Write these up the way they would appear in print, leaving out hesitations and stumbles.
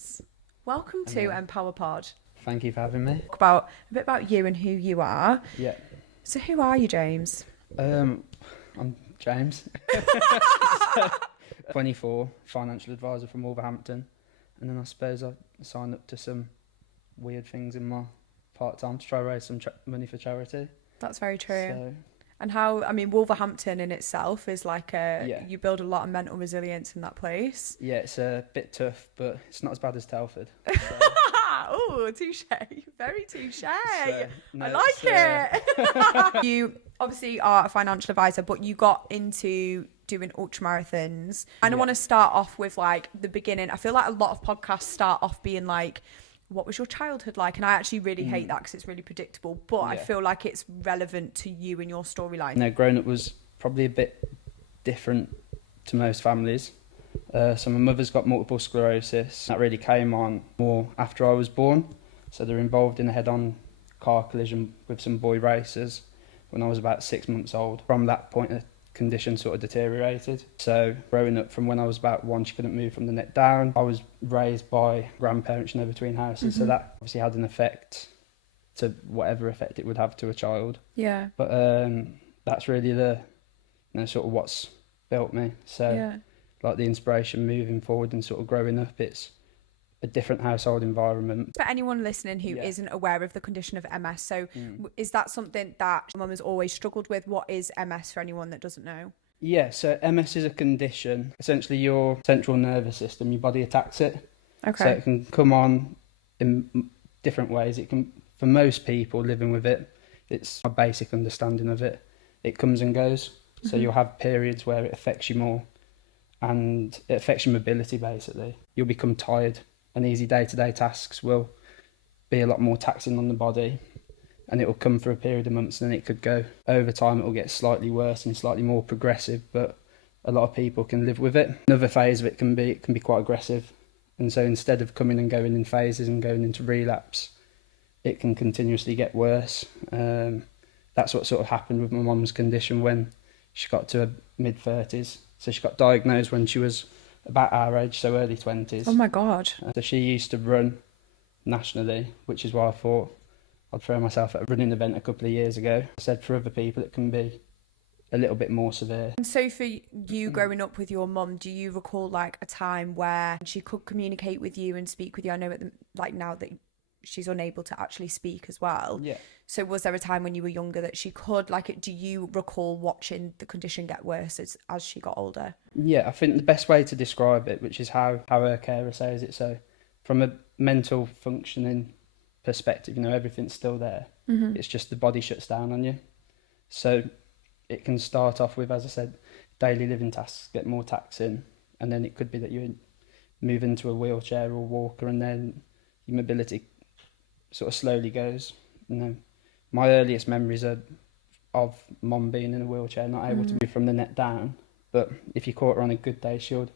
James. Welcome to Hello. Empower Pod. Thank you for having me. Talk about a bit about you and who you are. Yeah. So who are you, James? I'm James. 24, financial advisor from Wolverhampton. And then I suppose I signed up to some weird things in my part-time to try to raise some money for charity. That's very true. So, And how, I mean, Wolverhampton in itself is like Yeah. you build a lot of mental resilience in that place. yeah, it's a bit tough, but it's not as bad as Telford. So, Oh, touche. Very touche. no, I like it. You obviously are a financial advisor, but you got into doing ultra marathons. And I Yeah. want to start off with like the beginning. I feel like a lot of podcasts start off being like, what was your childhood like? And I actually really hate that because it's really predictable, but I Yeah. feel like it's relevant to you and your storyline. growing up was probably a bit different to most families. So my mother's got multiple sclerosis. That really came on more after I was born. So they're involved in a head-on car collision with some boy racers when I was about 6 months old. From that point, the condition sort of deteriorated. So growing up from when I was about 1, she couldn't move from the neck down. I was raised by grandparents, between houses. So that obviously had an effect to whatever effect it would have to a child. Yeah. But that's really the sort of what's built me. So Yeah. like the inspiration moving forward and sort of growing up, it's a different household environment. For anyone listening who Yeah. isn't aware of the condition of MS, so is that something that mum has always struggled with? What is MS for anyone that doesn't know? Yeah, so MS is a condition. Essentially, your central nervous system, your body attacks it. Okay. So it can come on in different ways. It can, for most people living with it, it's a basic understanding of it. It comes and goes. So you'll have periods where it affects you more, and it affects your mobility basically. You'll become tired, and easy day-to-day tasks will be a lot more taxing on the body, and it will come for a period of months, and then it could go over time. It will get slightly worse and slightly more progressive, but a lot of people can live with it. Another phase of it can be quite aggressive, and so instead of coming and going in phases and going into relapse, it can continuously get worse. That's what sort of happened with my mum's condition when she got to her mid-30s. So she got diagnosed when she was about our age, so early 20s. Oh my God. So she used to run nationally, which is why I thought I'd throw myself at a running event a couple of years ago. I said for other people it can be a little bit more severe. And so for you growing up with your mum, do you recall like a time where she could communicate with you and speak with you? I know like now that she's unable to actually speak as well. Yeah. So was there a time when you were younger that she could, like, do you recall watching the condition get worse as she got older? Yeah, I think the best way to describe it, which is how her carer says it, so from a mental functioning perspective, everything's still there. It's just the body shuts down on you. So it can start off with, as I said, daily living tasks get more taxing, and then it could be that you move into a wheelchair or walker, and then your mobility sort of slowly goes. My earliest memories are of mum being in a wheelchair, not able to move from the neck down. But if you caught her on a good day, she would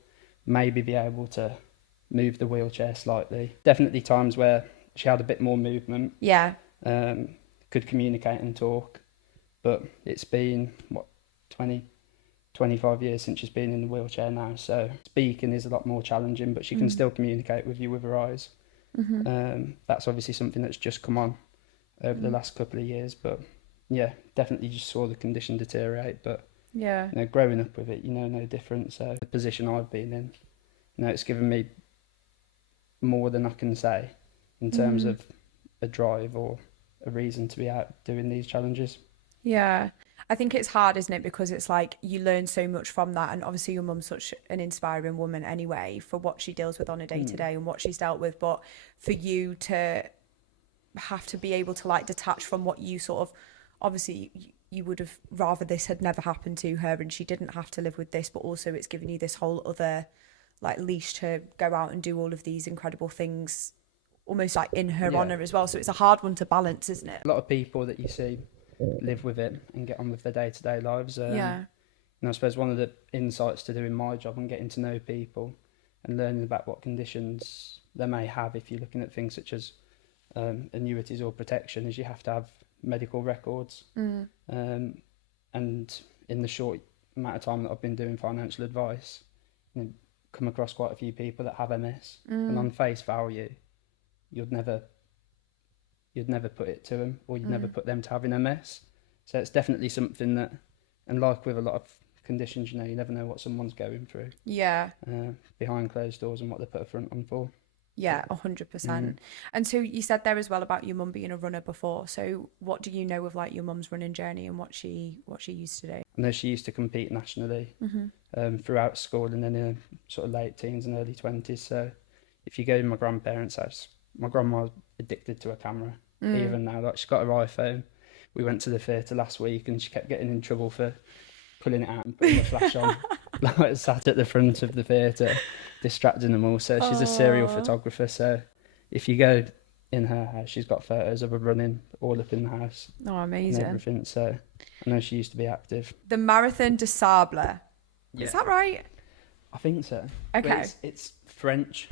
maybe be able to move the wheelchair slightly. Definitely times where she had a bit more movement. Yeah. Could communicate and talk. But it's been, 25 years since she's been in the wheelchair now. So speaking is a lot more challenging, but she can still communicate with you with her eyes. That's obviously something that's just come on over the last couple of years, but yeah, definitely just saw the condition deteriorate. But Yeah. growing up with it, no different. So the position I've been in, it's given me more than I can say in terms of a drive or a reason to be out doing these challenges. Yeah. I think it's hard, isn't it? Because it's like you learn so much from that. And obviously your mum's such an inspiring woman anyway for what she deals with on a day to day and what she's dealt with. But for you to have to be able to like detach from what you sort of, obviously you would have rather this had never happened to her and she didn't have to live with this, but also it's given you this whole other like leash to go out and do all of these incredible things almost like in her honour as well. So it's a hard one to balance, isn't it? A lot of people that you see live with it and get on with their day-to-day lives. Yeah. And I suppose one of the insights to doing my job and getting to know people and learning about what conditions they may have, if you're looking at things such as annuities or protection, is you have to have medical records. And in the short amount of time that I've been doing financial advice, come across quite a few people that have MS, and on face value, you'd never put it to them, or you'd never put them to having MS. So it's definitely something that, and like with a lot of conditions, you know, you never know what someone's going through. Yeah. Behind closed doors and what they put a front on for. Yeah, 100%. And so you said there as well about your mum being a runner before. So what do you know of like your mum's running journey and what she used to do? I know she used to compete nationally throughout school and then in her sort of late teens and early 20s. So if you go to my grandparents' house, my grandma was addicted to a camera. Even now, like she's got her iPhone. We went to the theatre last week and she kept getting in trouble for pulling it out and putting the flash on. Like sat at the front of the theatre, distracting them all. So she's a serial photographer. So if you go in her house, she's got photos of her running all up in the house. Oh, amazing. And everything. So I know she used to be active. The Marathon des Sables. Yeah. Is that right? I think so. Okay. It's French.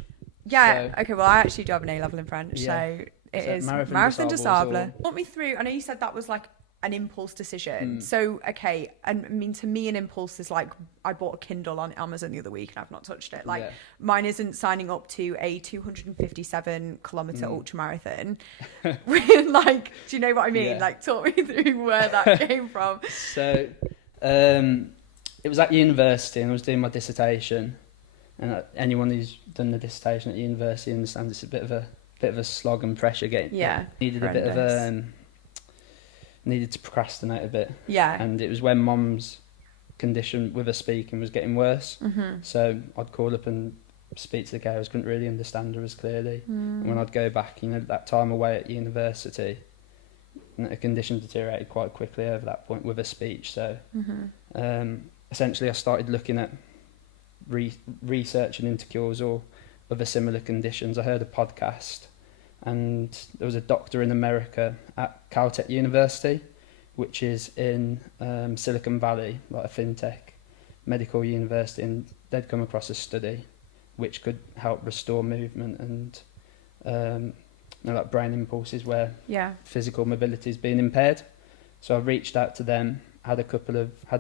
Yeah. So, okay. Well, I actually do have an A level in French, so it is Marathon des Sables. Walk me through. I know you said that was like an impulse decision. So, okay. And I mean, to me, an impulse is like, I bought a Kindle on Amazon the other week and I've not touched it. Like mine isn't signing up to a 257 kilometer ultra marathon. Like, do you know what I mean? Like, talk me through where that came from. So, it was at university and I was doing my dissertation. And anyone who's done the dissertation at university understands it's a bit of a slog and pressure getting. Needed horrendous. A bit of needed to procrastinate a bit. And it was when Mum's condition with her speaking was getting worse. So I'd call up and speak to the carers, couldn't really understand her as clearly. And when I'd go back, you know, that time away at university, and her condition deteriorated quite quickly over that point with her speech. So essentially I started looking at researching into cures or other similar conditions. I heard a podcast and there was a doctor in America at Caltech University, which is in Silicon Valley, like a fintech medical university, and they'd come across a study which could help restore movement and you know, like brain impulses where physical mobility is being impaired. So I reached out to them, had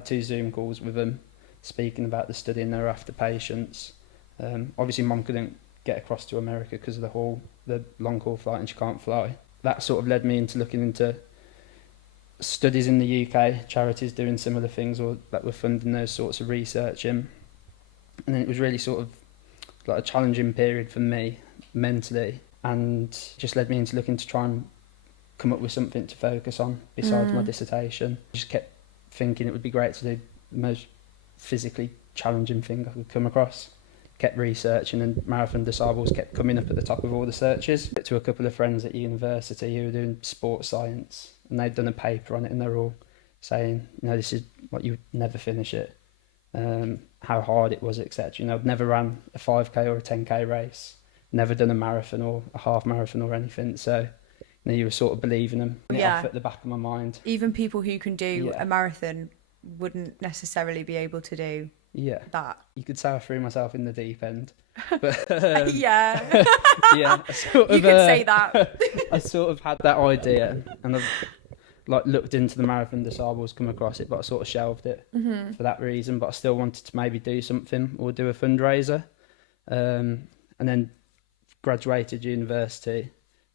2 Zoom calls with them, speaking about the study, and they were after patients. Obviously Mum couldn't get across to America because of the long haul flight and she can't fly. That sort of led me into looking into studies in the UK, charities doing similar things or that were funding those sorts of research in. And then it was really sort of like a challenging period for me mentally, and just led me into looking to try and come up with something to focus on besides my dissertation. Just kept thinking it would be great to do the most physically challenging thing I could come across. Kept researching, and Marathon des Sables kept coming up at the top of all the searches. To a couple of friends at university who were doing sports science, and they'd done a paper on it, and they were all saying, you know, this is what you would never finish it, how hard it was, etc. You know, I'd never ran a 5k or a 10k race, never done a marathon or a half marathon or anything. So, you know, you were sort of believing them off at the back of my mind. Even people who can do a marathon wouldn't necessarily be able to do that. You could say I threw myself in the deep end, but yeah, you could say that. I sort of had that idea, and I've like looked into the Marathon des Sables, come across it, but I sort of shelved it for that reason. But I still wanted to maybe do something or do a fundraiser, and then graduated university.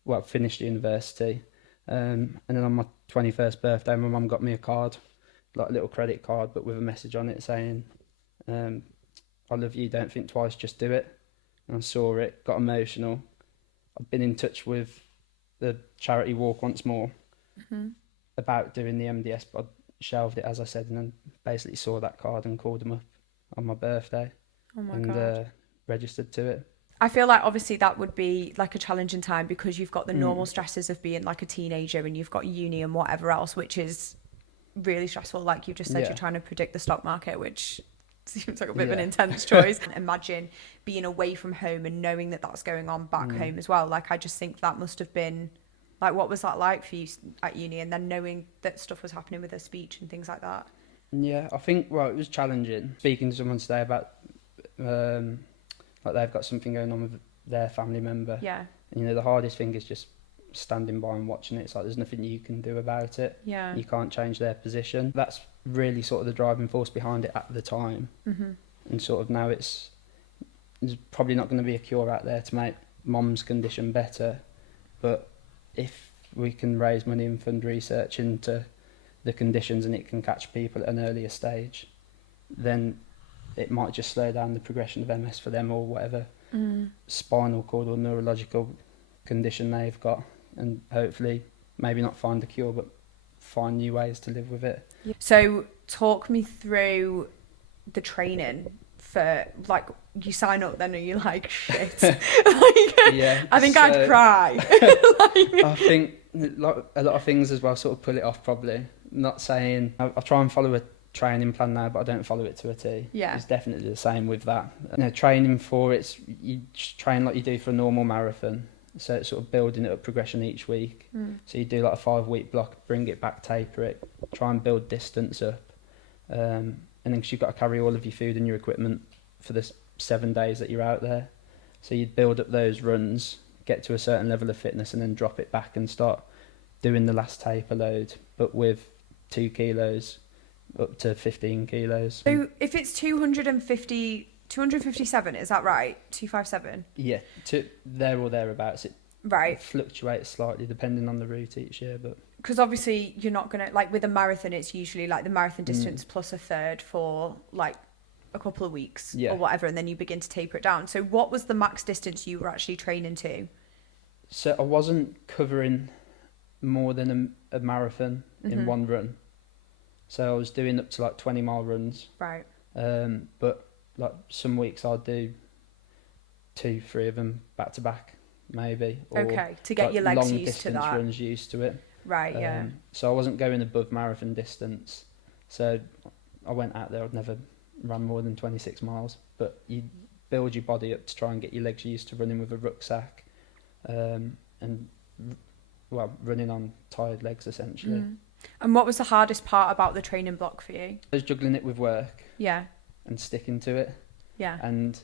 Well, finished university, and then on my 21st birthday, my mum got me a card, like a little credit card, but with a message on it saying, I love you, don't think twice, just do it. And I saw it, got emotional. I'd been in touch with the charity Walk Once More about doing the MDS, but I shelved it, as I said, and then basically saw that card and called them up on my birthday and registered to it. I feel like obviously that would be like a challenging time because you've got the normal stresses of being like a teenager and you've got uni and whatever else, which is really stressful. Like you just said, you're trying to predict the stock market, which seems like a bit of an intense choice. Imagine being away from home and knowing that that's going on back home as well. Like I just think that must have been like, what was that like for you at uni, and then knowing that stuff was happening with her speech and things like that? Yeah, I think, well, it was challenging speaking to someone today about like they've got something going on with their family member. Yeah. And, you know, the hardest thing is just standing by and watching it. It's like there's nothing you can do about it. Yeah. You can't change their position. That's really sort of the driving force behind it at the time. And sort of now it's there's probably not going to be a cure out there to make Mom's condition better, but if we can raise money and fund research into the conditions and it can catch people at an earlier stage, then it might just slow down the progression of MS for them, or whatever spinal cord or neurological condition they've got, and hopefully maybe not find a cure but find new ways to live with it. So talk me through the training for, like, you sign up then and you're like, shit. Yeah, I think I'd cry. I think like a lot of things as well sort of pull it off probably. Not saying I try and follow a training plan now, but I don't follow it to a T. Yeah. It's definitely the same with that. Training for it's, you train like you do for a normal marathon. So it's sort of building it up progression each week. So you do like a 5-week block, bring it back, taper it, try and build distance up. And then 'cause you've got to carry all of your food and your equipment for the 7 days that you're out there. So you'd build up those runs, get to a certain level of fitness, and then drop it back and start doing the last taper load, but with 2 kilos up to 15 kilos. So if it's 257, is that right? 257? Yeah, there or thereabouts. It Right. fluctuates slightly depending on the route each year, but Because obviously you're not going to, like with a marathon, it's usually like the marathon distance plus a third for like a couple of weeks or whatever, and then you begin to taper it down. So what was the max distance you were actually training to? So I wasn't covering more than a marathon in one run. So I was doing up to like 20-mile runs. Right. But like some weeks I'd do 2-3 of them back to back, maybe. Or okay, to get like your legs long used to distance that. runs used to it. Right, yeah. So I wasn't going above marathon distance. So I went out there, I'd never run more than 26 miles. But you build your body up to try and get your legs used to running with a rucksack. And running on tired legs essentially. And what was the hardest part about the training block for you? I was juggling it with work. Yeah. And sticking to it. Yeah. And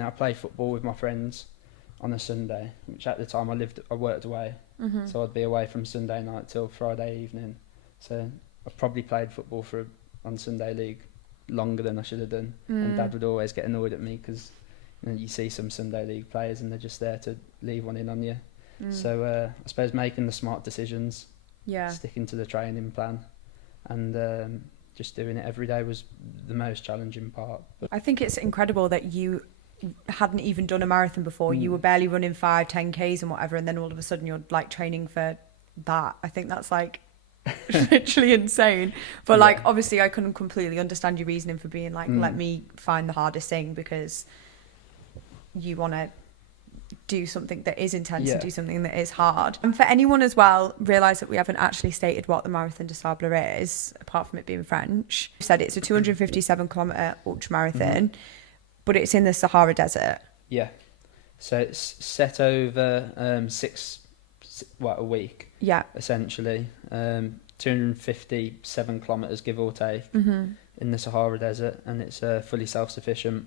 I play football with my friends on a Sunday, which at the time I worked away, so I'd be away from Sunday night till Friday evening. So I probably played football on Sunday league longer than I should have done, and Dad would always get annoyed at me because you see some Sunday league players and they're just there to leave one in on you. So I suppose making the smart decisions, sticking to the training plan, and just doing it every day was the most challenging part. But I think it's incredible that you hadn't even done a marathon before. You were barely running 5-10Ks and whatever, and then all of a sudden you're like training for that. I think that's like literally insane. But like obviously I couldn't completely understand your reasoning for being like, let me find the hardest thing, because you want to do something that is intense and do something that is hard. And for anyone as well, realise that we haven't actually stated what the Marathon des Sables is, apart from it being French. You said it's a 257-kilometre ultramarathon, but it's in the Sahara Desert. Yeah. So it's set over a week. Yeah. Essentially. 257 kilometres, give or take, in the Sahara Desert, and it's fully self-sufficient.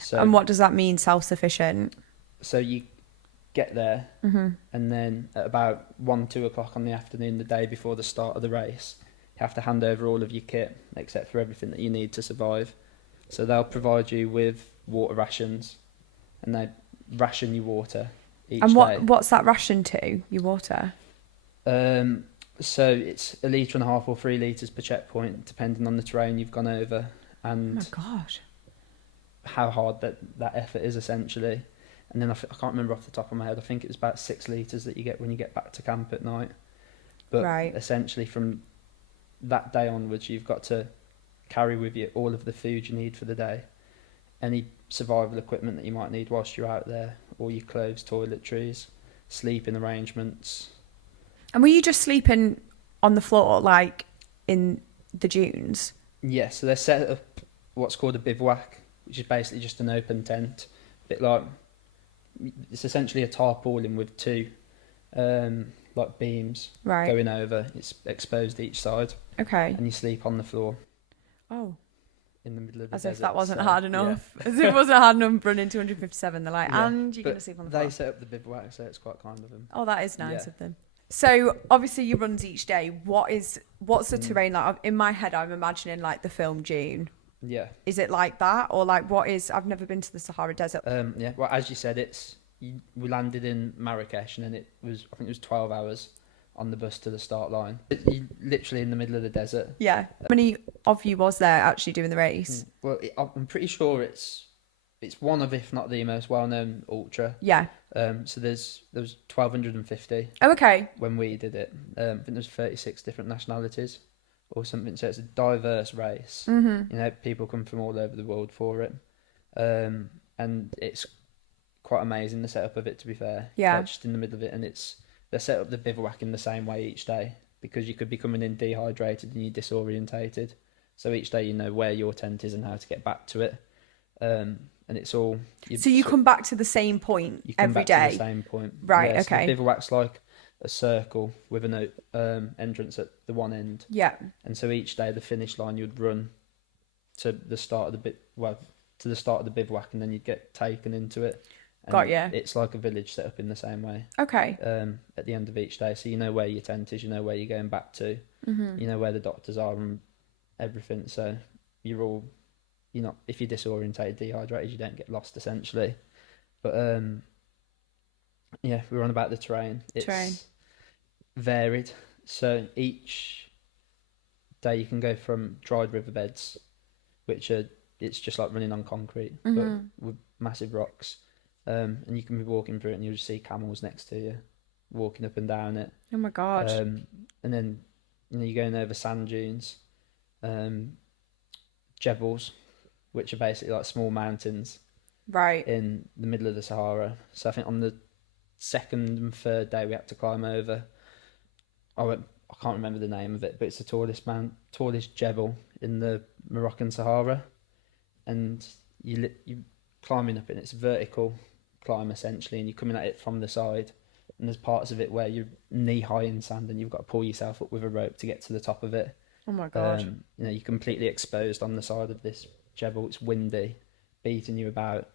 So, and what does that mean, self-sufficient? So you get there, and then at about 1-2 o'clock on the afternoon, the day before the start of the race, you have to hand over all of your kit, except for everything that you need to survive. So they'll provide you with water rations, and they ration your water each day. And what's that ration to, your water? So it's 1.5 litres or 3 litres per checkpoint, depending on the terrain you've gone over and oh my God, how hard that effort is essentially. And then I can't remember off the top of my head, I think it was about 6 litres that you get when you get back to camp at night. But essentially from that day onwards, you've got to carry with you all of the food you need for the day, any survival equipment that you might need whilst you're out there, all your clothes, toiletries, sleeping arrangements. And were you just sleeping on the floor, like in the dunes? Yeah, so they're set up what's called a bivouac, which is basically just an open tent, a bit like, it's essentially a tarpaulin with 2 like beams going over. It's exposed each side. Okay. And you sleep on the floor. Oh. In the middle of the As desert. if that wasn't hard enough. Yeah. As if it wasn't hard enough running 257. They're like, and you're going to sleep on the floor. They set up the bivouac, so it's quite kind of them. Oh, that is nice of them. So obviously your runs each day. What's the terrain like? In my head, I'm imagining like the film Dune. Yeah. Is it like that, or like what is? I've never been to the Sahara Desert. Yeah. Well, as you said, we landed in Marrakesh, and then I think it was 12 hours on the bus to the start line. You literally in the middle of the desert. Yeah. How many of you was there actually doing the race? Well, I'm pretty sure it's one of, if not the most well-known ultra. Yeah. So there was 1,250 Oh, okay. when we did it. I think there's 36 different nationalities or something. So it's a diverse race. Mm-hmm. You know, people come from all over the world for it, and it's quite amazing the setup of it. To be fair, Yeah. like just in the middle of it, and they set up the bivouac in the same way each day because you could be coming in dehydrated and you're disorientated. So each day you know where your tent is and how to get back to it. And it's all. So you come back to the same point every day? To the same point. Right, yeah, okay. So the bivouac's like a circle with an entrance at the one end. Yeah. And so each day, the finish line, you'd run to the start of to the start of the bivouac, and then you'd get taken into it. And Got ya. It's like a village set up in the same way. Okay. At the end of each day, so you know where your tent is, you know where you're going back to, Mm-hmm. you know where the doctors are and everything. So you're not, if you're disorientated, dehydrated, you don't get lost essentially. But yeah, we were on about the terrain. It's varied. So each day you can go from dried riverbeds, which it's just like running on concrete, Mm-hmm. but with massive rocks. And you can be walking through it and you'll just see camels next to you, walking up and down it. Oh my God. And then you're going over sand dunes, jebels, which are basically like small mountains Right. in the middle of the Sahara. So I think on the second and third day we had to climb over. I can't remember the name of it, but it's the tallest jebel in the Moroccan Sahara, and you climbing up it. And it's a vertical climb essentially, and you're coming at it from the side. And there's parts of it where you're knee high in sand, and you've got to pull yourself up with a rope to get to the top of it. Oh my God. You're completely exposed on the side of this jebel. It's windy, beating you about,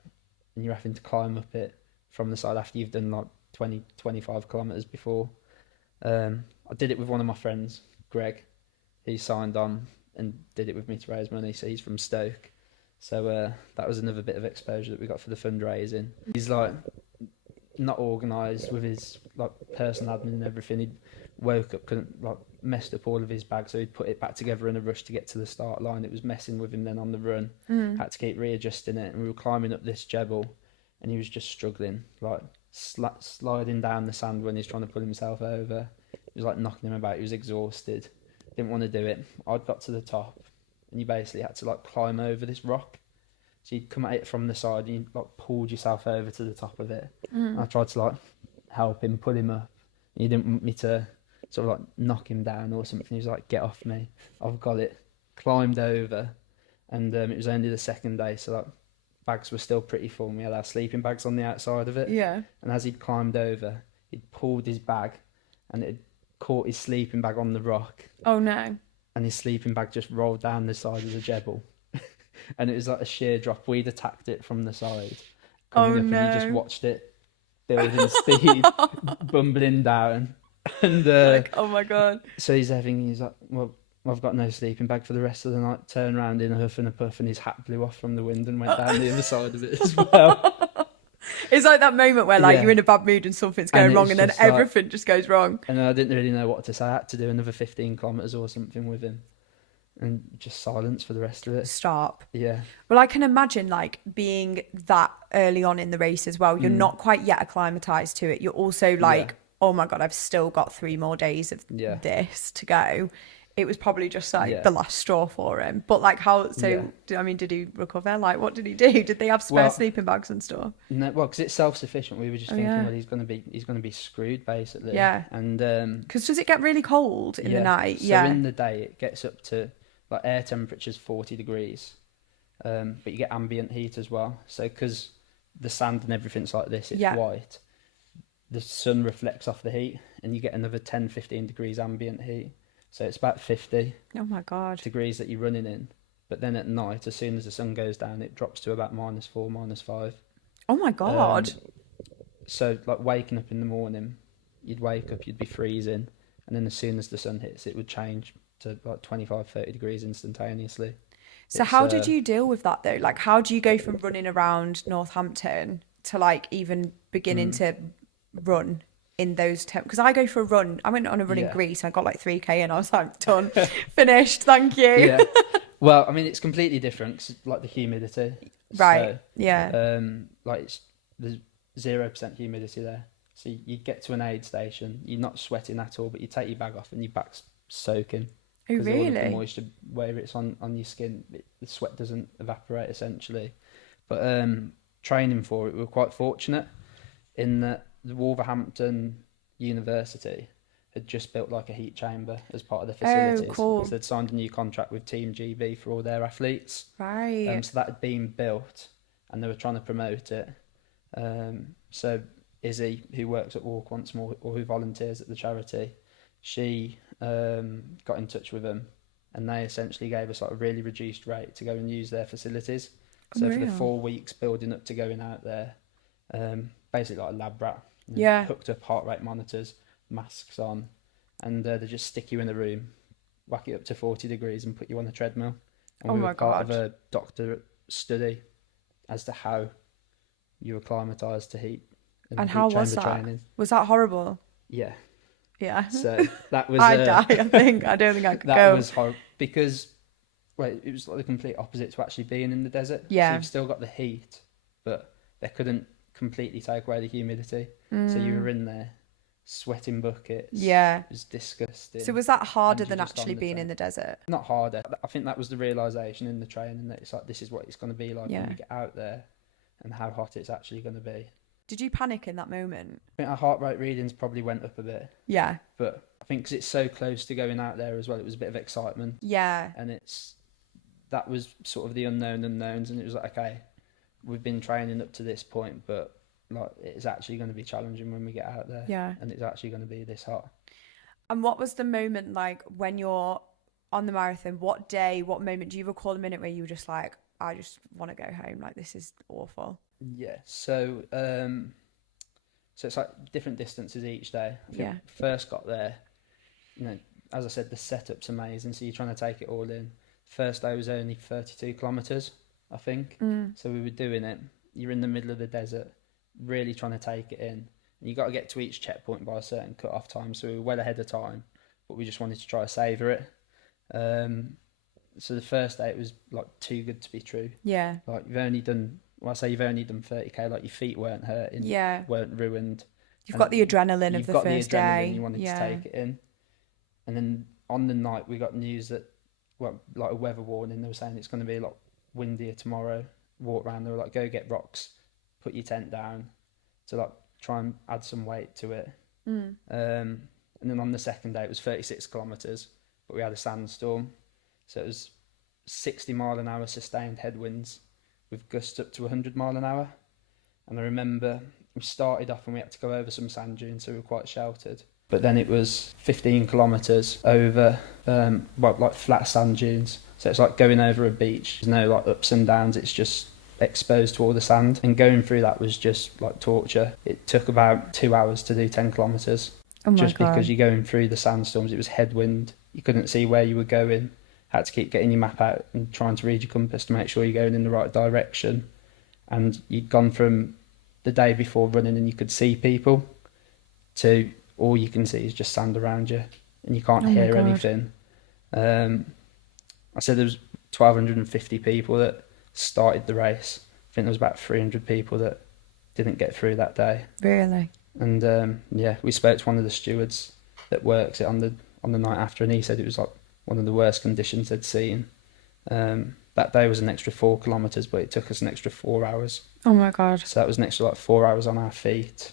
and you're having to climb up it from the side after you've done like 20, 25 kilometres before. I did it with one of my friends, Greg. He signed on and did it with me to raise money. So he's from Stoke. So that was another bit of exposure that we got for the fundraising. He's like not organised with his like personal admin and everything. He woke up, messed up all of his bags, so he'd put it back together in a rush to get to the start line. It was messing with him then on the run. Had to keep readjusting it, and we were climbing up this jebel, and he was just struggling, like sliding down the sand when he's trying to pull himself over. It was like knocking him about. He was exhausted, didn't want to do it. I'd got to the top, and you basically had to like climb over this rock. So you'd come at it from the side, and you like pulled yourself over to the top of it. And I tried to like help him, pull him up. And he didn't want me to sort of like knock him down or something. He was like, "Get off me! I've got it." Climbed over, and it was only the second day, so like bags were still pretty full. We had our sleeping bags on the outside of it. Yeah. And as he'd climbed over, he'd pulled his bag, and it caught his sleeping bag on the rock. Oh no. And his sleeping bag just rolled down the side of the jebel. And it was like a sheer drop. We'd attacked it from the side. Coming up, no. and you just watched it building speed, bumbling down. And oh my God. so he's like, "Well, I've got no sleeping bag for the rest of the night." Turned around in a huff and a puff, and his hat blew off from the wind and went down the other side of it as well. It's like that moment where like Yeah. you're in a bad mood and something's going And wrong, it's and then just like- everything just goes wrong. And I didn't really know what to say. I had to do another 15 kilometres or something with him. And just silence for the rest of it. Stop. Yeah. Well, I can imagine like being that early on in the race as well. You're not quite yet acclimatized to it. You're also like, oh my God, I've still got 3 more days of this to go. It was probably just like the last straw for him. But like did he recover? Like, what did he do? Did they have spare sleeping bags and stuff? No, well, because it's self-sufficient. We were just thinking, well, he's going to be screwed basically. Yeah. And because does it get really cold in the night? So in the day it gets up to like air temperature's 40 degrees, but you get ambient heat as well. So because the sand and everything's like this, it's white. The sun reflects off the heat, and you get another 10, 15 degrees ambient heat. So it's about 50 Oh my God. degrees that you're running in. But then at night, as soon as the sun goes down, it drops to about -4, -5. Oh my God. So like waking up in the morning, you'd wake up, you'd be freezing. And then as soon as the sun hits, it would change to like 25, 30 degrees instantaneously. So It's how did you deal with that though? Like, how do you go from running around Northampton to like even beginning to run in those terms? Because I go for a run. I went on a run in yeah. Greece. And I got like 3K and I was like, done, finished. Thank you. Yeah. Well, I mean, it's completely different 'cause, like the humidity. Right. So, Yeah. like there's 0% humidity there. So you get to an aid station, you're not sweating at all, but you take your bag off and your back's soaking Oh, because all of the really? moisture, where it's on your skin, the sweat doesn't evaporate essentially. But training for it, we were quite fortunate in that the Wolverhampton University had just built like a heat chamber as part of the Oh, facilities. cool. So they'd signed a new contract with Team GB for all their athletes. Right. So that had been built and they were trying to promote it. So Izzy, who works at Walk Once More or who volunteers at the charity, she got in touch with them and they essentially gave us like a really reduced rate to go and use their facilities. So for the Unreal. 4 weeks building up to going out there, basically like a lab rat, Yeah. hooked up heart rate monitors, masks on, and they just stick you in a room, whack it up to 40 degrees and put you on a treadmill. And Oh we my were part of God. a doctorate study as to how you acclimatise to heat and And heat how chamber was that? training. Was that horrible? Yeah. Yeah. So that was I'd die, I think. I don't think I could that go. was horrible because it was like the complete opposite to actually being in the desert. Yeah. So you've still got the heat, but they couldn't completely take away the humidity. So you were in there sweating buckets. Yeah. It was disgusting. So was that harder And you're than just on actually the being train. in the desert? Not harder. I think that was the realisation in the training that it's like this is what it's going to be like Yeah. when we get out there and how hot it's actually going to be. Did you panic in that moment? I think our heart rate readings probably went up a bit, Yeah. but I think because it's so close to going out there as well, it was a bit of excitement. Yeah. And that was sort of the unknown unknowns, and it was like, okay, we've been training up to this point, but like it's actually going to be challenging when we get out there. Yeah. And it's actually going to be this hot. And what was the moment like when you're on the marathon? What day, what moment? Do you recall a minute where you were just like, I just want to go home. Like, this is awful. Yeah. So it's like different distances each day. I think Yeah. First got there, as I said, the setup's amazing. So you're trying to take it all in. First day was only 32 kilometres, I think. So we were doing it. You're in the middle of the desert, really trying to take it in. And you got to get to each checkpoint by a certain cut-off time. So we were well ahead of time, but we just wanted to try to savour it. So the first day it was like too good to be true. Yeah. Like you've only done 30k. Like your feet weren't hurting, Yeah. weren't ruined. You've got the adrenaline of the first day. You wanted to take it in, and then on the night we got news that, like a weather warning. They were saying it's going to be a lot windier tomorrow. Walk around. They were like, go get rocks, put your tent down, to like try and add some weight to it. And then on the second day it was 36 kilometres, but we had a sandstorm, so it was 60 mile an hour sustained headwinds with gusts up to 100 mile an hour. And I remember we started off and we had to go over some sand dunes, so we were quite sheltered. But then it was 15 kilometres over like flat sand dunes. So it's like going over a beach. There's no like ups and downs, it's just exposed to all the sand. And going through that was just like torture. It took about 2 hours to do 10 kilometres. Oh my just God. because you're going through the sandstorms. It was headwind. You couldn't see where you were going. Had to keep getting your map out and trying to read your compass to make sure you're going in the right direction. And you'd gone from the day before running and you could see people to all you can see is just sand around you and you can't hear God. anything. I said there was 1,250 people that started the race. I think there was about 300 people that didn't get through that day. Really? And we spoke to one of the stewards that works it on the night after, and he said it was like one of the worst conditions they'd seen. That day was an extra 4 kilometres, but it took us an extra 4 hours. Oh my God. So that was an extra like 4 hours on our feet.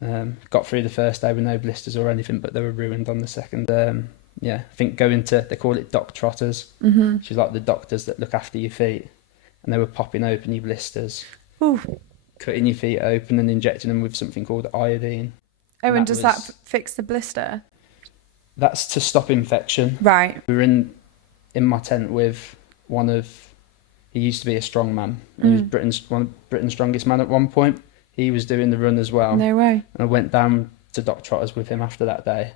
Got through the first day with no blisters or anything, but they were ruined on the second. I think they call it dock trotters. Which is like the doctors that look after your feet, and they were popping open your blisters. Ooh. Cutting your feet open and injecting them with something called iodine. Oh, and does that fix the blister? That's to stop infection. Right. We were in my tent with he used to be a strong man. He was one of Britain's strongest man at one point. He was doing the run as well. No way. And I went down to Dock Trotters with him after that day,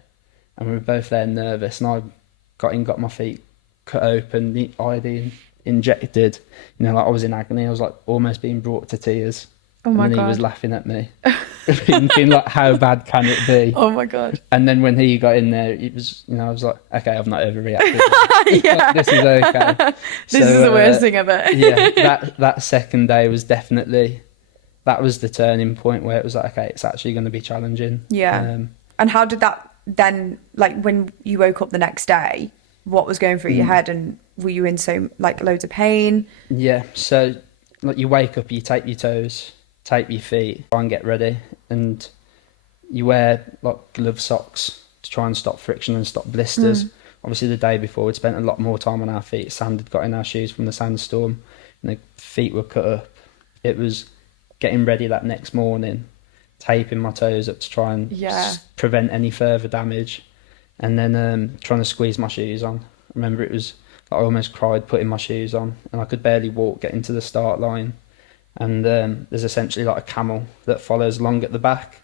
and we were both there nervous, and I got my feet cut open, the iodine injected, you know, like I was in agony. I was like almost being brought to tears. Oh my And then God. he was laughing at me, thinking like, how bad can it be? Oh my God. And then when he got in there, it was, you know, I was like, okay, I've not overreacted. Yeah. This is okay. This is the worst thing ever. Yeah, that second day was definitely, that was the turning point where it was like, okay, it's actually going to be challenging. Yeah. And how did that then, like when you woke up the next day, what was going through your head, and were you in so like loads of pain? Yeah, so like you wake up, you tape your toes, tape your feet, try and get ready, and you wear like glove socks to try and stop friction and stop blisters. Obviously the day before we'd spent a lot more time on our feet. Sand had got in our shoes from the sandstorm and the feet were cut up. It was getting ready that next morning, taping my toes up to try and prevent any further damage, and then trying to squeeze my shoes on. I remember it was like I almost cried putting my shoes on, and I could barely walk getting to the start line. And there's essentially like a camel that follows along at the back,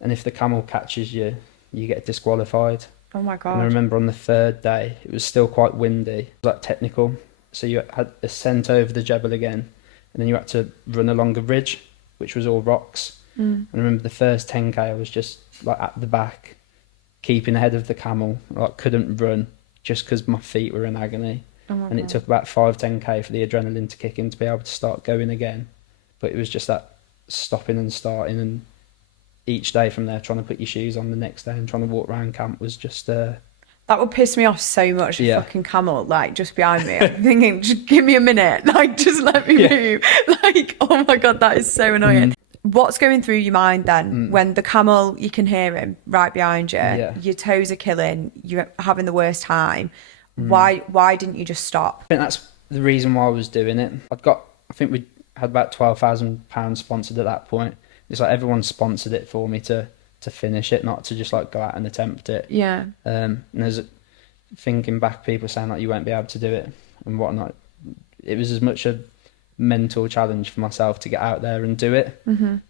and if the camel catches you, you get disqualified. Oh my God. And I remember on the third day, it was still quite windy, it was like technical, so you had ascent over the jebel again, and then you had to run along a ridge, which was all rocks. And I remember the first 10k I was just like at the back, keeping ahead of the camel, like couldn't run just because my feet were in agony. And it took about 5-10k for the adrenaline to kick in to be able to start going again. But it was just that stopping and starting, and each day from there trying to put your shoes on the next day and trying to walk around camp was just that would piss me off so much. A fucking camel like just behind me. I'm thinking, just give me a minute, like just let me move. Like, oh my God, that is so annoying. What's going through your mind then when the camel, you can hear him right behind you, your toes are killing, you're having the worst time? Why didn't you just stop? I think that's the reason why I was doing it. I think we had about £12,000 sponsored at that point. It's like everyone sponsored it for me to finish it, not to just like go out and attempt it. Yeah. And there's thinking back, people saying like you won't be able to do it and whatnot. It was as much a mental challenge for myself to get out there and do it.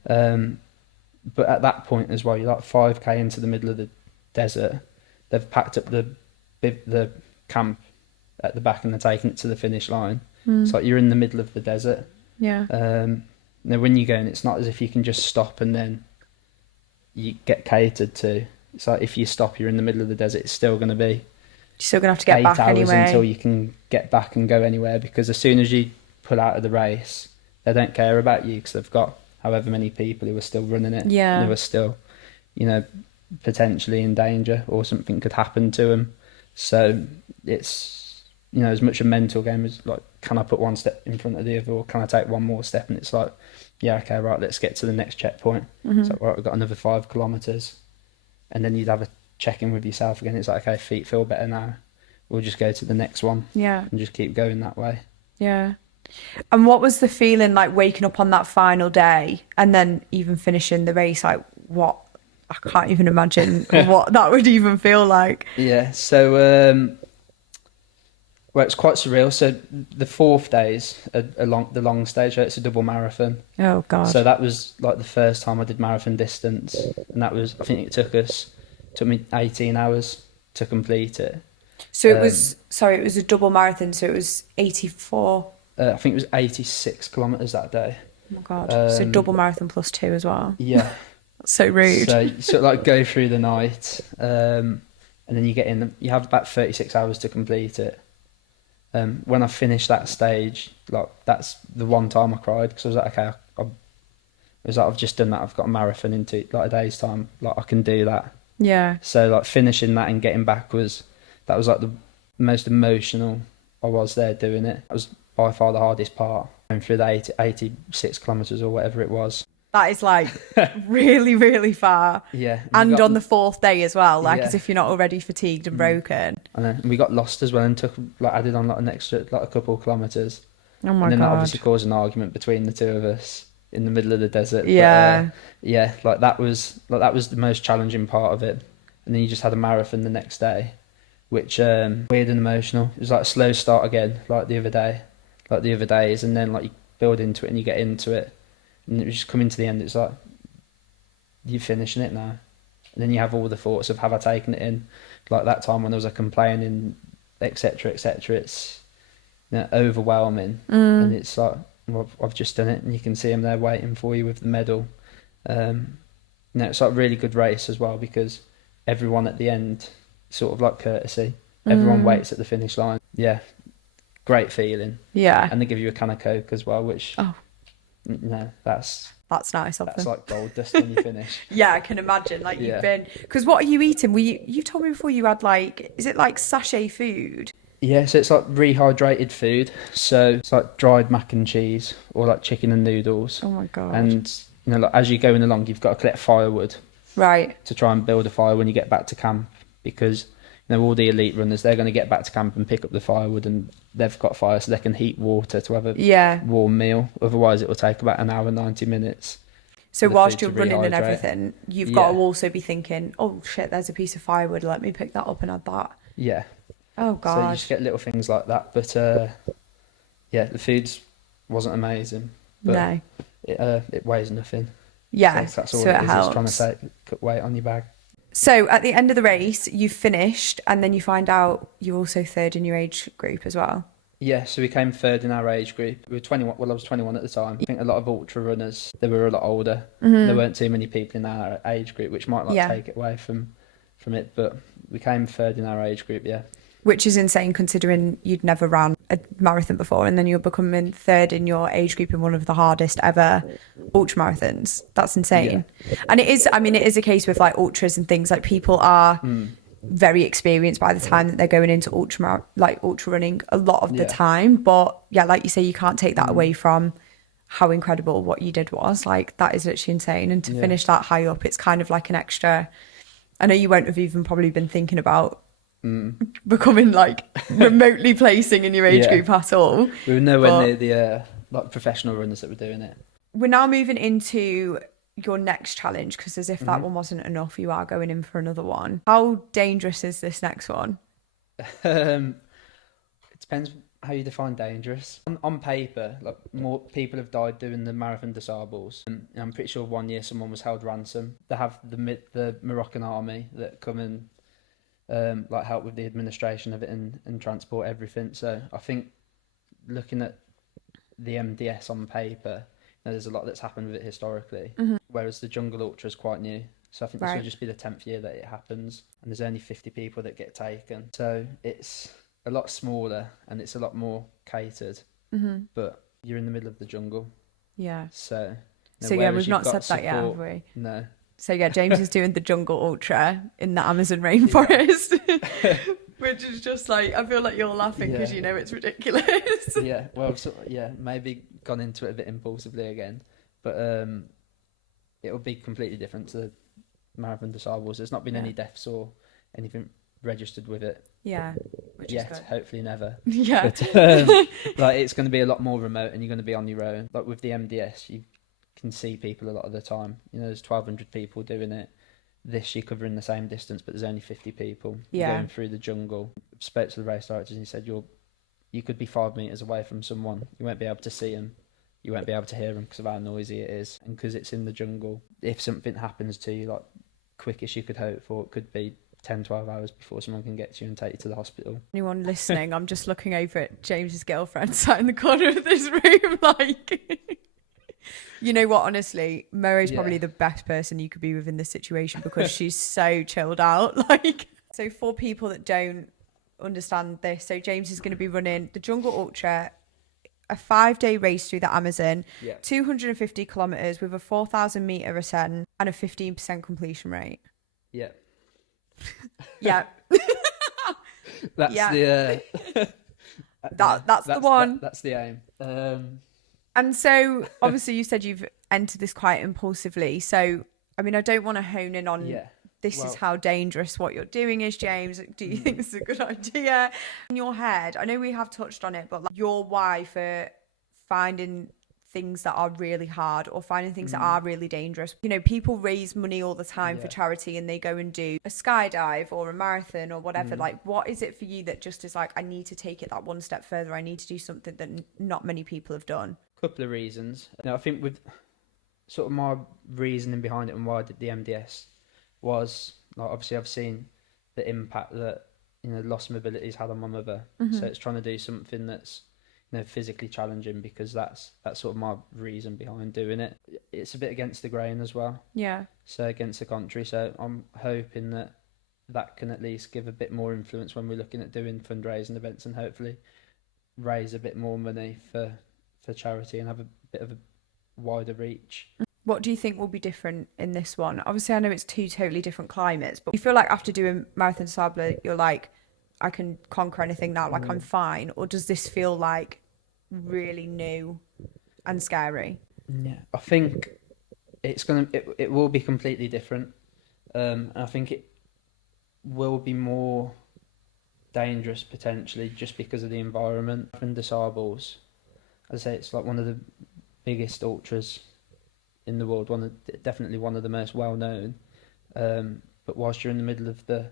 But at that point as well, you're like 5k into the middle of the desert. They've packed up the camp at the back and they're taking it to the finish line. It's like you're in the middle of the desert. Yeah. Now when you go in, it's not as if you can just stop and then you get catered to. It's like if you stop, you're in the middle of the desert. It's still going to be. You're still going to have to get back 8 hours anyway until you can get back and go anywhere, because as soon as you pull out of the race, they don't care about you because they've got however many people who are still running it. Yeah. Who are still, you know, potentially in danger or something could happen to them. So it's, you know, as much a mental game as like, can I put one step in front of the other, or can I take one more step? And it's like, yeah, okay, right, let's get to the next checkpoint. So right, we've got another 5 kilometres, and then you'd have a check-in with yourself again. It's like, okay, feet feel better now, we'll just go to the next one. And just keep going that way. And what was the feeling like waking up on that final day and then even finishing the race? Like, what, I can't even imagine what that would even feel like. So well, it's quite surreal. So the fourth day's the long stage. It's a double marathon. Oh God. So that was like the first time I did marathon distance, and that was, I think it took me 18 hours to complete it. So it was a double marathon, so it was 84. I think it was 86 kilometres that day. Oh my God. So double marathon plus 2 as well. Yeah. That's so rude. So you sort of like go through the night, and then you get in. You have about 36 hours to complete it. When I finished that stage, like that's the one time I cried, because I was like, okay, I've just done that. I've got a marathon in like a day's time. Like I can do that. Yeah. So like finishing that and getting back was like the most emotional I was there doing it. That was by far the hardest part, going through the 86 kilometres or whatever it was. That is like really, really far. Yeah. And on the fourth day as well, like as if you're not already fatigued and broken. I know. And we got lost as well and added on like an extra, like a couple of kilometres. Oh my God. And then that obviously caused an argument between the two of us in the middle of the desert. Yeah. But, that was the most challenging part of it. And then you just had a marathon the next day, which weird and emotional. It was like a slow start again, like the other days, and then like you build into it and you get into it. And it was just coming to the end, it's like, you're finishing it now. And then you have all the thoughts of, have I taken it in? Like that time when there was a complaining, etc., etc. overwhelming, and it's like, well, I've just done it, and you can see them there waiting for you with the medal. It's like a really good race as well, because everyone at the end, sort of like courtesy, everyone waits at the finish line. Yeah, great feeling. Yeah. And they give you a can of Coke as well, which that's nice of them. That's like gold dust when you finish. Yeah, I can imagine. Like you've been, because what are you eating? You told me before you had like, is it like sachet food? Yeah, so it's like rehydrated food. So it's like dried mac and cheese, or like chicken and noodles. Oh my God. And like, as you're going along, you've got to collect firewood. Right. To try and build a fire when you get back to camp, because all the elite runners, they're going to get back to camp and pick up the firewood, and they've got fire, so they can heat water to have a warm meal. Otherwise, it will take about an hour and 90 minutes. So whilst you're running and everything, you've got to also be thinking, oh shit, there's a piece of firewood, let me pick that up and add that. Yeah. Oh God. So you just get little things like that. But the food wasn't amazing. But no. It weighs nothing. Yeah. So that's all so it helps. It's trying to cut weight on your bag. So at the end of the race, you finished, and then you find out you're also third in your age group as well. Yeah, so we came third in our age group. We were 21. Well, I was 21 at the time. I think a lot of ultra runners, they were a lot older. There weren't too many people in our age group, which might take it away from it. But we came third in our age group, yeah. Which is insane, considering you'd never ran a marathon before, and then you're becoming third in your age group in one of the hardest ever ultra marathons. That's insane. Yeah. And it is a case with like ultras and things, like people are very experienced by the time that they're going into ultra running a lot of the time. But yeah, like you say, you can't take that away from how incredible what you did was. Like, that is literally insane. And to finish that high up, it's kind of like an extra, I know you won't have even probably been thinking about becoming like remotely placing in your age group at all. We were nowhere near the like professional runners that were doing it. We're now moving into your next challenge, because as if that one wasn't enough, you are going in for another one. How dangerous is this next one? It depends how you define dangerous. On paper, like, more people have died doing the marathon disables. And I'm pretty sure one year someone was held ransom. They have the Moroccan army that come and help with the administration of it and transport everything. So I think, looking at the MDS on paper, there's a lot that's happened with it historically, whereas the Jungle Ultra is quite new. So I think this will just be the 10th year that it happens, and there's only 50 people that get taken. So it's a lot smaller and it's a lot more catered, but you're in the middle of the jungle. Yeah. So we've not said that yet, have we? No. So yeah, James is doing the Jungle Ultra in the Amazon rainforest, which is just like, I feel like you're laughing because you know it's ridiculous. Yeah, well, maybe gone into it a bit impulsively again, but it'll be completely different to the marathon disables. There's not been any deaths or anything registered with it. Yeah, which is good. Hopefully never. Yeah, but it's going to be a lot more remote, and you're going to be on your own. Like with the MDS, you can see people a lot of the time. There's 1,200 people doing it. This, you're covering the same distance, but there's only 50 people going through the jungle. I spoke to the race directors, and he said you could be 5 meters away from someone. You won't be able to see them. You won't be able to hear them because of how noisy it is, and because it's in the jungle. If something happens to you, like quickest you could hope for, it could be 10-12 hours before someone can get to you and take you to the hospital. Anyone listening, I'm just looking over at James's girlfriend sat in the corner of this room, like... You know what, honestly, Mo's probably the best person you could be with in this situation, because she's so chilled out. Like, so for people that don't understand this, so James is going to be running the Jungle Ultra, a 5-day race through the Amazon, 250 kilometers with a 4,000 meter ascent and a 15% completion rate. Yeah. Yeah. That's the that's the one. That's the aim. And so, obviously, you said you've entered this quite impulsively. So, I mean, I don't want to hone in on this is how dangerous what you're doing is, James. Do you think this is a good idea? In your head, I know we have touched on it, but like, your why for finding things that are really hard or finding things that are really dangerous. People raise money all the time for charity, and they go and do a skydive or a marathon or whatever. Like, what is it for you that just is like, I need to take it that one step further. I need to do something that not many people have done. Couple of reasons. I think with sort of my reasoning behind it and why I did the MDS was, like, obviously I've seen the impact that loss of mobility has had on my mother. So it's trying to do something that's physically challenging, because that's sort of my reason behind doing it. It's a bit against the grain as well. Yeah. So against the contrary. So I'm hoping that can at least give a bit more influence when we're looking at doing fundraising events, and hopefully raise a bit more money for charity and have a bit of a wider reach. What do you think will be different in this one? Obviously, I know it's two totally different climates, but you feel like after doing Marathon Sable, you're like, I can conquer anything now, like I'm fine? Or does this feel like really new and scary? Yeah, I think it will be completely different. And I think it will be more dangerous potentially just because of the environment. And the Sables, as I say, it's like one of the biggest ultras in the world, definitely one of the most well known. But whilst you're in the middle of the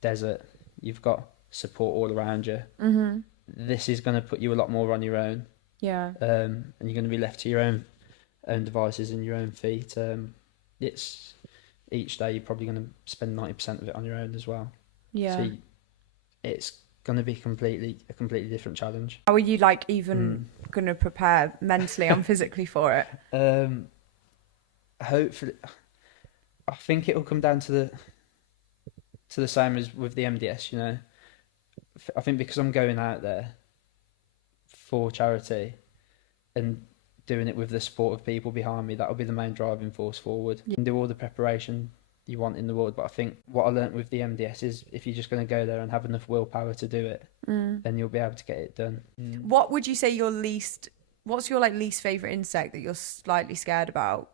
desert, you've got support all around you. Mm-hmm. This is going to put you a lot more on your own. Yeah. And you're going to be left to your own devices and your own feet. It's each day you're probably going to spend 90% of it on your own as well. Yeah. So it's going to be a completely different challenge. How are you like even going to prepare mentally and physically for it? Hopefully, I think it will come down to the same as with the MDS. You know, I think because I'm going out there for charity and doing it with the support of people behind me, that'll be the main driving force forward. You can do all the preparation you want in the world, but I think what I learnt with the MDS is if you're just going to go there and have enough willpower to do it, then you'll be able to get it done. What would you say what's your like least favourite insect that you're slightly scared about?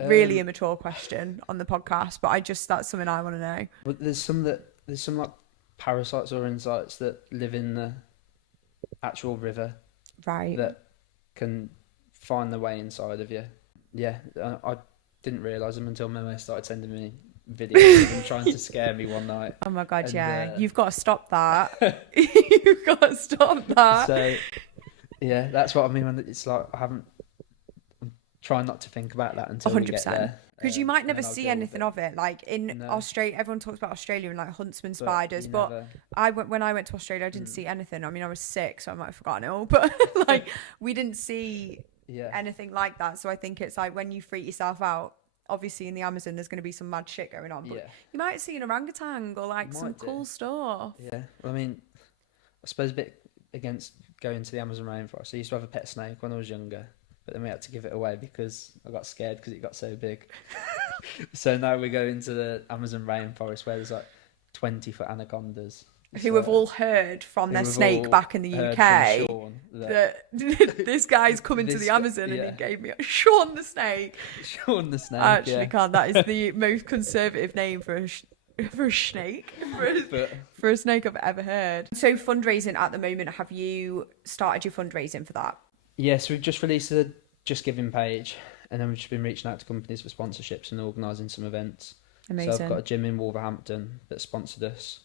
Really immature question on the podcast, but that's something I want to know. But there's some like parasites or insects that live in the actual river, right? That can find their way inside of you. Yeah, I didn't realise them until Memo started sending me videos of them trying to scare me one night. Oh my god, yeah. You've got to stop that. You've got to stop that. So, yeah, that's what I mean when it's like I'm trying not to think about that until 100%. We get there. Because you might never see anything of it. Like in Australia, everyone talks about Australia and like huntsman spiders, but when I went to Australia, I didn't see anything. I mean, I was sick, so I might have forgotten it all, but like we didn't see anything like that. So I think it's like when you freak yourself out, obviously in the Amazon there's going to be some mad shit going on, but you might see an orangutan or like some cool stuff. Yeah, well, I mean, I suppose a bit against going to the Amazon rainforest. I used to have a pet snake when I was younger, but then we had to give it away because I got scared because it got so big. So now we go into the Amazon rainforest where there's like 20-foot anacondas. Who have all heard from their snake back in the UK that this guy's coming to the Amazon and he gave me Sean the snake. Sean the snake. I actually can't. That is the most conservative name for a snake. For a snake I've ever heard. So fundraising at the moment, have you started your fundraising for that? Yes, we've just released a Just Giving page, and then we've just been reaching out to companies for sponsorships and organising some events. Amazing. So I've got a gym in Wolverhampton that sponsored us,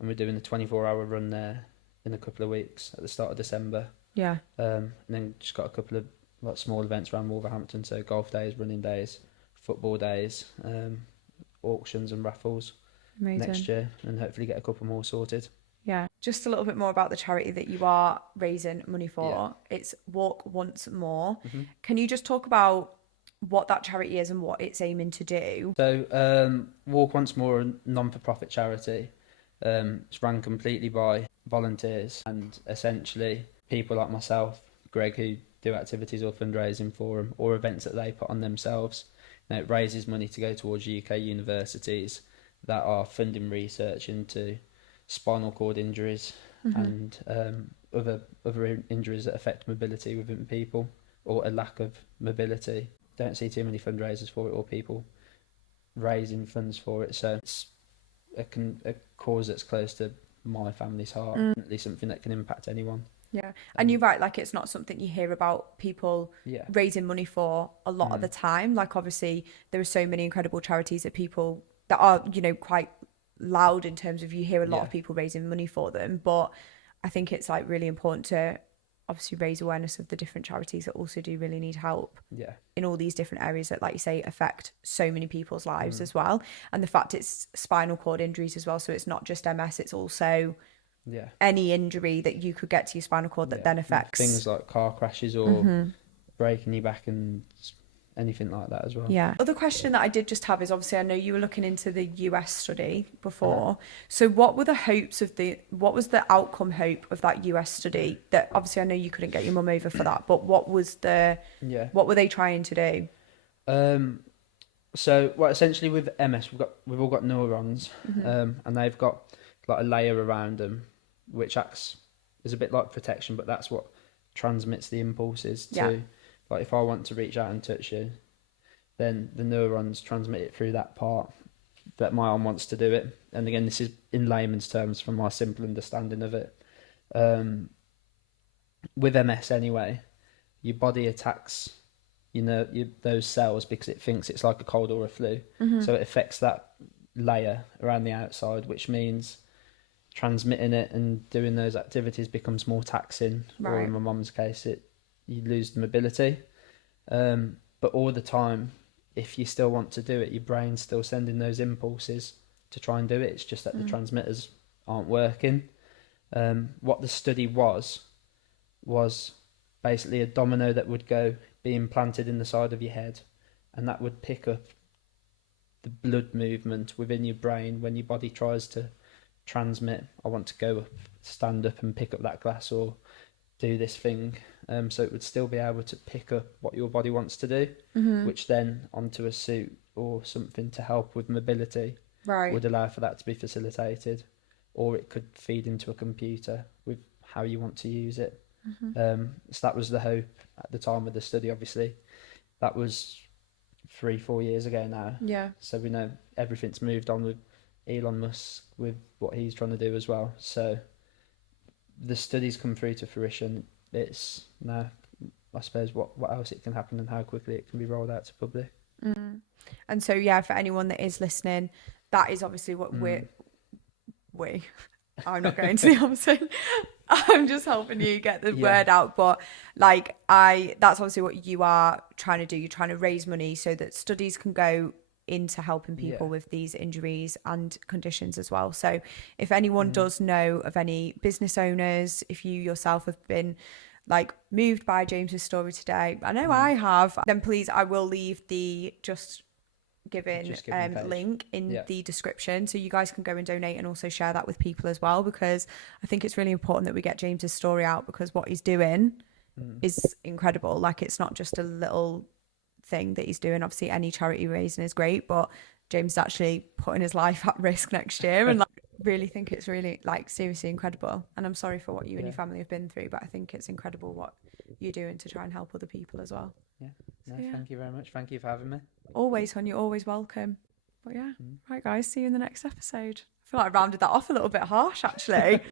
and we're doing a 24-hour run there in a couple of weeks at the start of December. Yeah. And then just got a couple of like small events around Wolverhampton, so golf days, running days, football days, auctions and raffles. Amazing. Next year, and hopefully get a couple more sorted. Yeah. Just a little bit more about the charity that you are raising money for. Yeah. It's Walk Once More. Mm-hmm. Can you just talk about what that charity is and what it's aiming to do? So Walk Once More, a non-for-profit charity. It's run completely by volunteers and essentially people like myself, Greg, who do activities or fundraising for them or events that they put on themselves. Now, it raises money to go towards UK universities that are funding research into spinal cord injuries and other injuries that affect mobility within people or a lack of mobility. Don't see too many fundraisers for it or people raising funds for it. So it's a cause that's close to my family's heart, at least something that can impact anyone. Yeah, and you're right, like it's not something you hear about people raising money for a lot of the time. Like obviously there are so many incredible charities that people that are, you know, quite loud in terms of you hear a lot of people raising money for them, but I think it's like really important to obviously raise awareness of the different charities that also do really need help in all these different areas that, like you say, affect so many people's lives as well. And the fact it's spinal cord injuries as well, so it's not just MS, it's also Yeah. any injury that you could get to your spinal cord that then affects things like car crashes or breaking your back and anything like that as well. Yeah. Other question that I did just have is, obviously I know you were looking into the US study before. So what were the hopes of what was the outcome hope of that US study? That obviously I know you couldn't get your mum over for that, but what were they trying to do? So essentially with MS we've all got neurons, and they've got like a layer around them which acts as a bit like protection, but that's what transmits the impulses to. Like if I want to reach out and touch you, then the neurons transmit it through that part that my arm wants to do it. And again, this is in layman's terms from my simple understanding of it. With MS anyway, your body attacks, those cells because it thinks it's like a cold or a flu. So it affects that layer around the outside, which means transmitting it and doing those activities becomes more taxing. Or in my mum's case, you lose the mobility. But all the time, if you still want to do it, your brain's still sending those impulses to try and do it. It's just that the transmitters aren't working. What the study was basically a domino that would be implanted in the side of your head, and that would pick up the blood movement within your brain when your body tries to transmit, I want to go up, stand up and pick up that glass or do this thing. So it would still be able to pick up what your body wants to do, which then onto a suit or something to help with mobility would allow for that to be facilitated, or it could feed into a computer with how you want to use it. So that was the hope at the time of the study. Obviously that was 3-4 years ago now, so we know everything's moved on with Elon Musk with what he's trying to do as well. So the studies come through to fruition. It's now, I suppose, what else it can happen and how quickly it can be rolled out to public. And so for anyone that is listening, that is obviously what I'm not going to the opposite. I'm just helping you get the word out. But that's obviously what you are trying to do. You're trying to raise money so that studies can go into helping people with these injuries and conditions as well. So if anyone does know of any business owners, if you yourself have been moved by James's story today, I know I have, then please, I will leave the Just Giving link in the description, so you guys can go and donate and also share that with people as well, because I think it's really important that we get James's story out, because what he's doing is incredible. It's not just a little thing that he's doing. Obviously any charity raising is great, but James is actually putting his life at risk next year, and really think it's really seriously incredible. And I'm sorry for what you and your family have been through, but I think it's incredible what you're doing to try and help other people as well. Thank you very much. Thank you for having me. Always, hon, you're always welcome. But right guys, see you in the next episode. I feel like I rounded that off a little bit harsh actually.